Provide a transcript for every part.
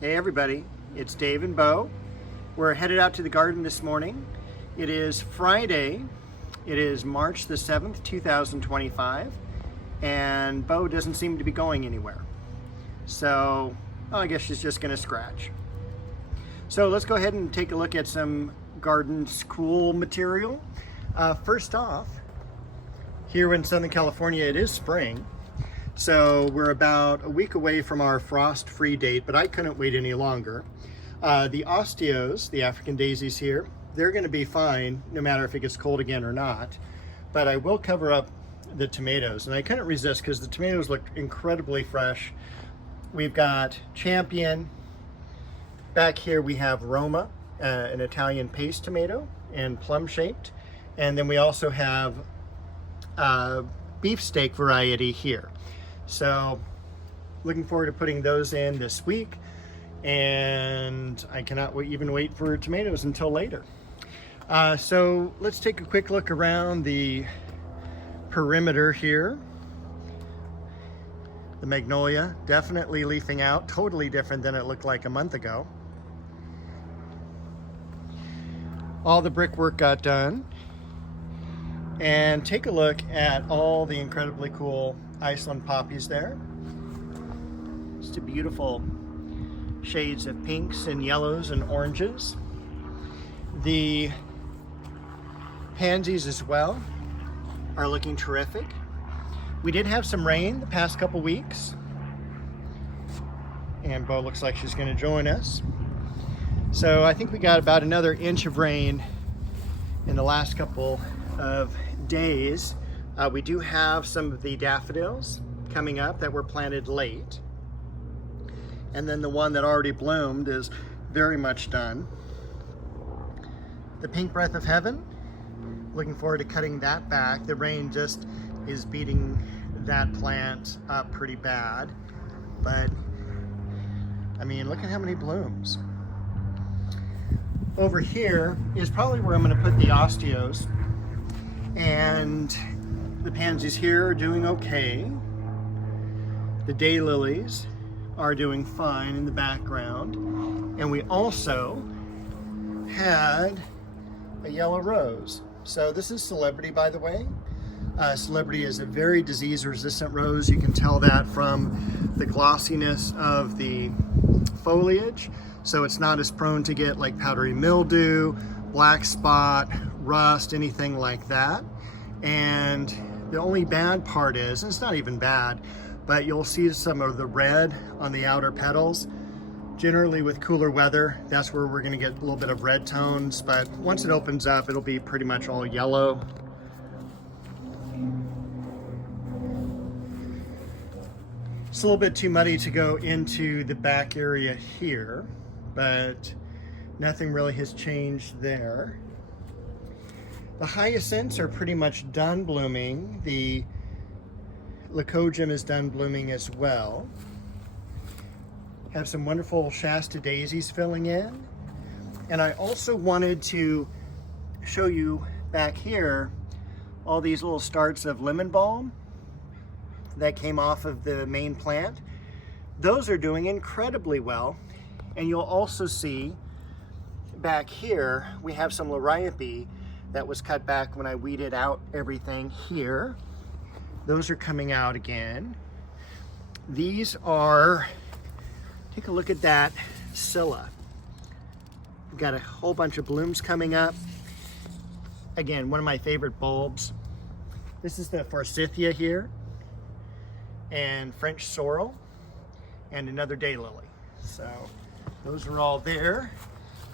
Hey everybody, it's Dave and Bo. We're headed out to the garden this morning. It is Friday. It is March the 7th, 2025, and Bo doesn't seem to be going anywhere. So, I guess she's just gonna scratch. So let's go ahead and take a look at some garden school material. First off, here in Southern California, it is spring. So we're about a week away from our frost-free date, but I couldn't wait any longer. The osteos, the African daisies here, they're gonna be fine no matter if it gets cold again or not. But I will cover up the tomatoes, and I couldn't resist because the tomatoes look incredibly fresh. We've got Champion. Back here we have Roma, an Italian paste tomato, and plum-shaped. And then we also have beefsteak variety here. So looking forward to putting those in this week, and I cannot even wait for tomatoes until later. So let's take a quick look around the perimeter here. The magnolia definitely leafing out, totally different than it looked like a month ago. All the brickwork got done. And take a look at all the incredibly cool Iceland poppies there. Just a beautiful shades of pinks and yellows and oranges. The pansies as well are looking terrific. We did have some rain the past couple weeks, and Bo looks like she's going to join us. So I think we got about another inch of rain in the last couple of days. We do have some of the daffodils coming up that were planted late, and then the one that already bloomed is very much done. The pink breath of heaven, looking forward to cutting that back. The rain just is beating that plant up pretty bad, but I mean, look at how many blooms. Over here is probably where I'm going to put the osteos. And the pansies here are doing okay. The daylilies are doing fine in the background. And we also had a yellow rose. So this is Celebrity, by the way. Celebrity is a very disease-resistant rose. You can tell that from the glossiness of the foliage. So it's not as prone to get like powdery mildew, black spot, rust, anything like that. And the only bad part is, and it's not even bad, but you'll see some of the red on the outer petals. Generally with cooler weather, that's where we're gonna get a little bit of red tones, but once it opens up, it'll be pretty much all yellow. It's a little bit too muddy to go into the back area here, but nothing really has changed there. The hyacinths are pretty much done blooming. The leucojum is done blooming as well. Have some wonderful Shasta daisies filling in. And I also wanted to show you back here all these little starts of lemon balm that came off of the main plant. Those are doing incredibly well. And you'll also see back here, we have some liriope that was cut back when I weeded out everything here. Those are coming out again. These are, take a look at that Scilla. We've got a whole bunch of blooms coming up. Again, one of my favorite bulbs. This is the Forsythia here, and French sorrel, and another daylily. So those are all there.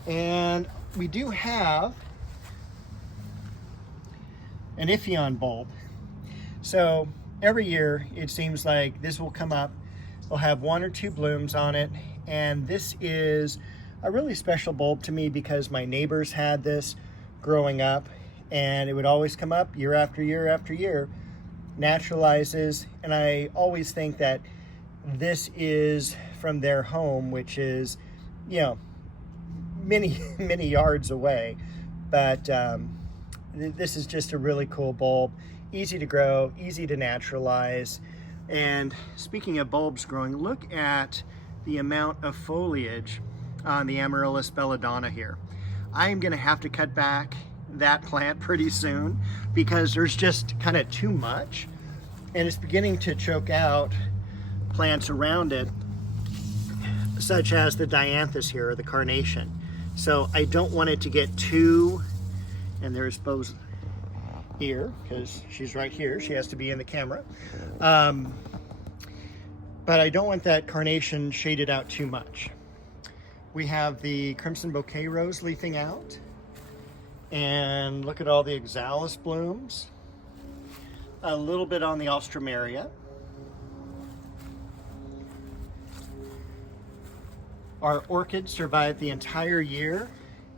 And we do have an Iphion bulb. So every year it seems like this will come up. It'll have one or two blooms on it. And this is a really special bulb to me because my neighbors had this growing up, and it would always come up year after year after year, naturalizes. And I always think that this is from their home, which is, you know, many yards away. But this is just a really cool bulb, easy to grow, easy to naturalize. And speaking of bulbs growing, look at the amount of foliage on the Amaryllis belladonna here. I am gonna have to cut back that plant pretty soon because there's just kind of too much, and it's beginning to choke out plants around it, such as the dianthus here, or the carnation. So I don't want it to get too, and there's Bo's ear, because she's right here, she has to be in the camera. But I don't want that carnation shaded out too much. We have the crimson bouquet rose leafing out, and look at all the oxalis blooms. A little bit on the alstroemeria. Our orchids survive the entire year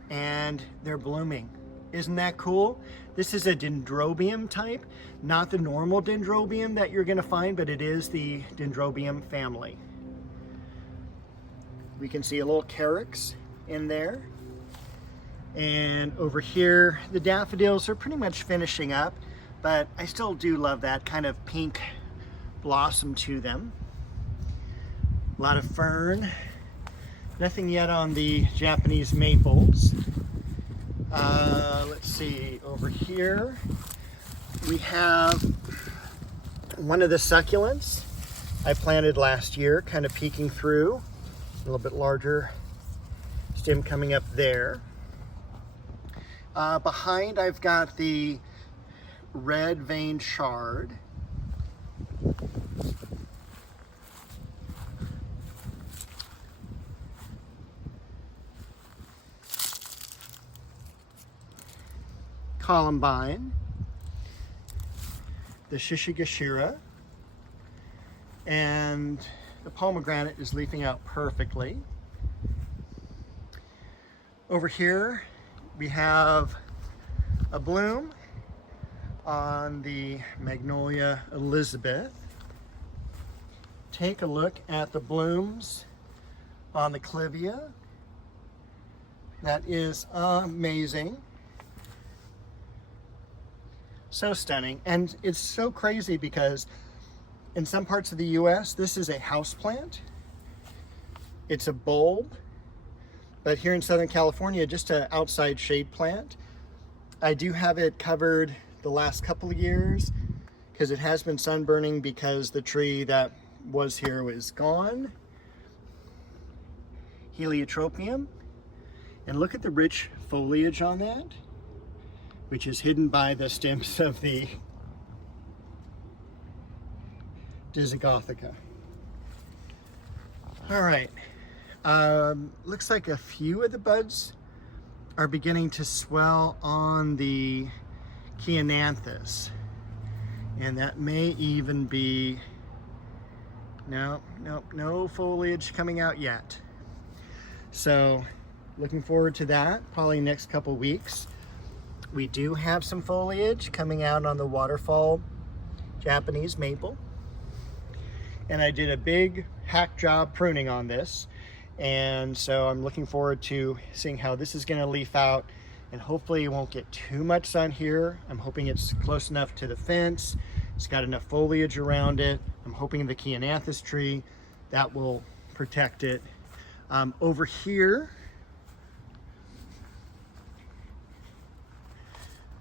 and they're blooming. Isn't that cool? This is a dendrobium type, not the normal dendrobium that you're gonna find, but it is the dendrobium family. We can see a little carex in there. And over here, the daffodils are pretty much finishing up, but I still do love that kind of pink blossom to them. A lot of fern. Nothing yet on the Japanese maples. Let's see, over here we have one of the succulents I planted last year, kind of peeking through. A little bit larger stem coming up there. Behind I've got the red veined shard. Columbine, the Shishigashira, and the pomegranate is leafing out perfectly. Over here we have a bloom on the Magnolia Elizabeth. Take a look at the blooms on the Clivia. That is amazing. So stunning, and it's so crazy because in some parts of the US this is a house plant. It's a bulb, but here in Southern California just an outside shade plant. I do have it covered the last couple of years because it has been sunburning because the tree that was here was gone. Heliotropium, and look at the rich foliage on that, which is hidden by the stems of the Dizygothica. All right, looks like a few of the buds are beginning to swell on the Cheonanthus, and that may even be, no foliage coming out yet. So looking forward to that, probably next couple weeks. We do have some foliage coming out on the waterfall Japanese maple. And I did a big hack job pruning on this. And so I'm looking forward to seeing how this is gonna leaf out, and hopefully it won't get too much sun here. I'm hoping it's close enough to the fence. It's got enough foliage around it. I'm hoping the Cheonanthus tree, that will protect it. Over here,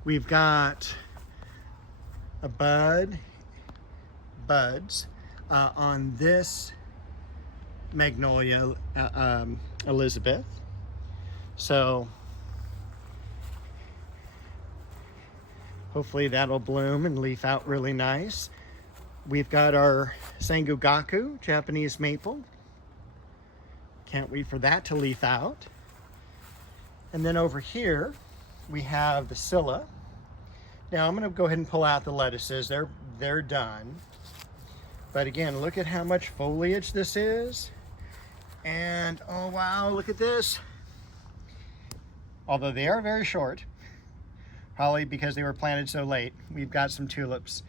we've got a buds on this Magnolia Elizabeth. So hopefully that'll bloom and leaf out really nice. We've got our Sangugaku Japanese maple. Can't wait for that to leaf out. And then over here we have the Scilla. Now I'm going to go ahead and pull out the lettuces. They're done. But again, look at how much foliage this is. And oh wow, look at this. Although they are very short, probably because they were planted so late, we've got some tulips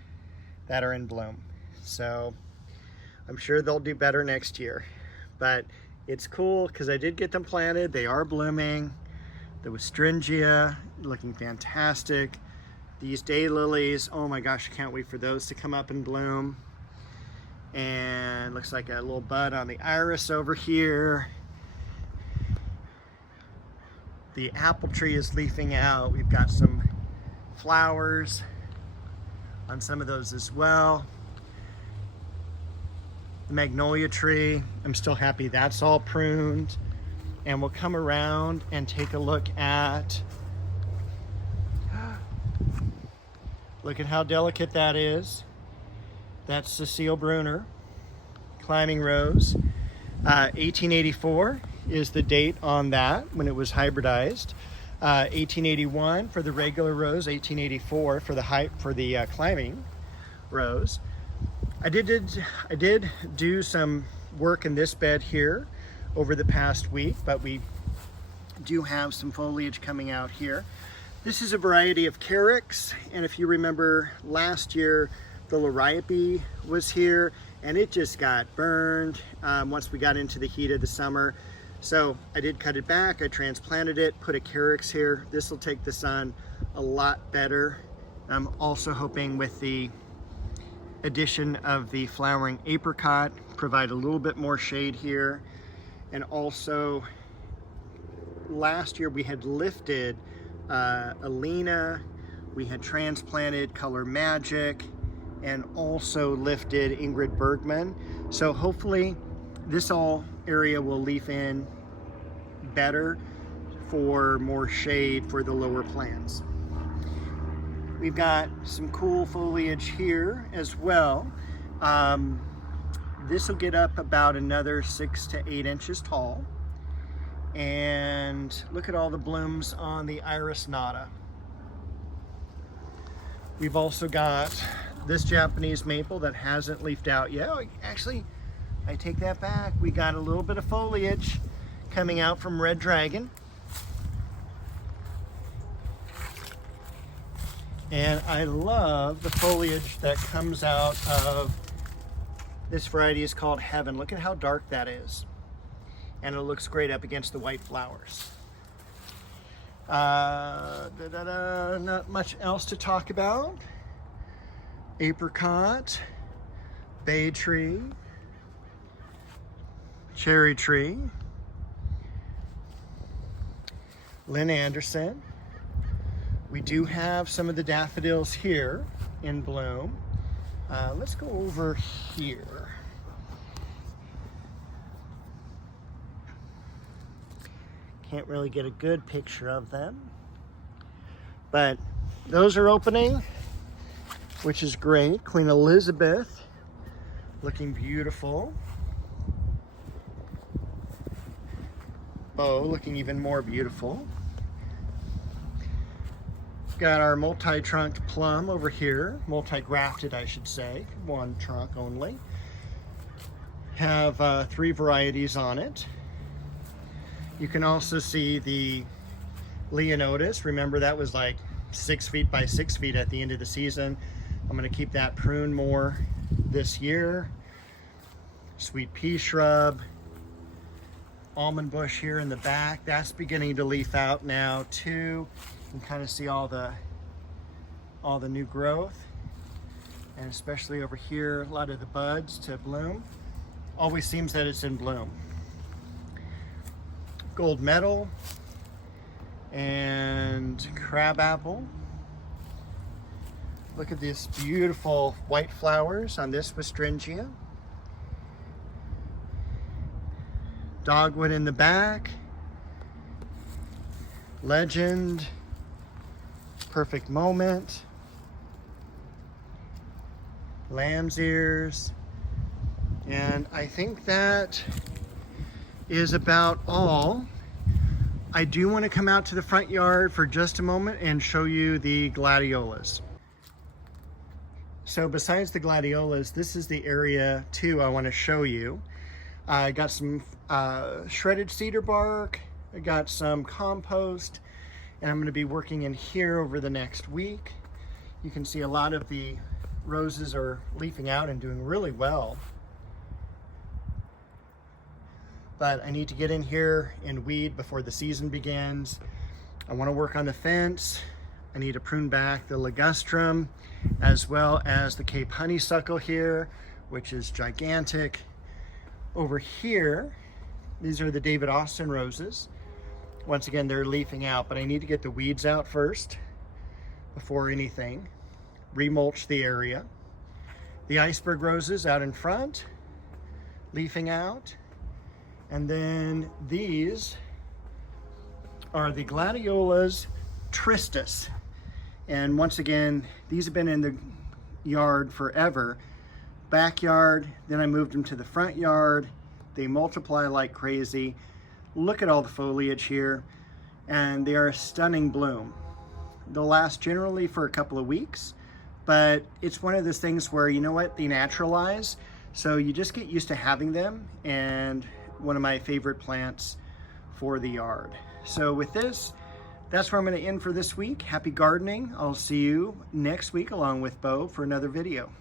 that are in bloom. So I'm sure they'll do better next year. But it's cool because I did get them planted. They are blooming. The Westringia looking fantastic. These daylilies, oh my gosh, I can't wait for those to come up and bloom. And looks like a little bud on the iris over here. The apple tree is leafing out. We've got some flowers on some of those as well. The magnolia tree, I'm still happy that's all pruned. And we'll come around and take a look at, look at how delicate that is. That's Cecile Brunner, climbing rose. 1884 is the date on that when it was hybridized. 1881 for the regular rose, 1884 for the climbing rose. I did do some work in this bed here over the past week, but we do have some foliage coming out here. This is a variety of carex, and if you remember last year, the liriope was here, and it just got burned once we got into the heat of the summer. So I did cut it back, I transplanted it, put a carex here. This will take the sun a lot better. I'm also hoping with the addition of the flowering apricot, provide a little bit more shade here. And also, last year we had lifted Alina, we had transplanted Color Magic, and also lifted Ingrid Bergman. So hopefully this all area will leaf in better for more shade for the lower plants. We've got some cool foliage here as well. This will get up about another 6 to 8 inches tall. And look at all the blooms on the Iris Nata. We've also got this Japanese maple that hasn't leafed out yet. Actually, I take that back. We got a little bit of foliage coming out from Red Dragon. And I love the foliage that comes out of this variety. Is called Heaven. Look at how dark that is. And it looks great up against the white flowers. Not much else to talk about. Apricot, bay tree, cherry tree, Lynn Anderson. We do have some of the daffodils here in bloom. Let's go over here. Can't really get a good picture of them, but those are opening, which is great. Queen Elizabeth looking beautiful. Bow looking even more beautiful. Got our multi-trunked plum over here, multi-grafted I should say, one trunk only. Have 3 varieties on it. You can also see the Leonotis. Remember that was like 6 feet by 6 feet at the end of the season. I'm going to keep that pruned more this year. Sweet pea shrub. Almond bush here in the back. That's beginning to leaf out now too. You can kind of see all the new growth, and especially over here, a lot of the buds to bloom. Always seems that it's in bloom. Gold medal and crabapple. Look at these beautiful white flowers on this Westringia. Dogwood in the back. Legend. Perfect Moment. Lamb's ears. And I think that is about all. I do want to come out to the front yard for just a moment and show you the gladiolus. So besides the gladiolus, this is the area too I want to show you. I got some shredded cedar bark, I got some compost, and I'm going to be working in here over the next week. You can see a lot of the roses are leafing out and doing really well. But I need to get in here and weed before the season begins. I want to work on the fence. I need to prune back the ligustrum as well as the Cape honeysuckle here. which is gigantic. Over here, these are the David Austin roses. Once again, they're leafing out, but I need to get the weeds out first before anything. Remulch the area. The iceberg roses out in front, leafing out. And then these are the Gladiolus Tristis. And once again, these have been in the yard forever. Backyard, then I moved them to the front yard. They multiply like crazy. Look at all the foliage here, and they are a stunning bloom. They'll last generally for a couple of weeks, but it's one of those things where, you know what, they naturalize, so you just get used to having them, and one of my favorite plants for the yard. So with this, that's where I'm going to end for this week. Happy gardening. I'll see you next week along with Bo for another video.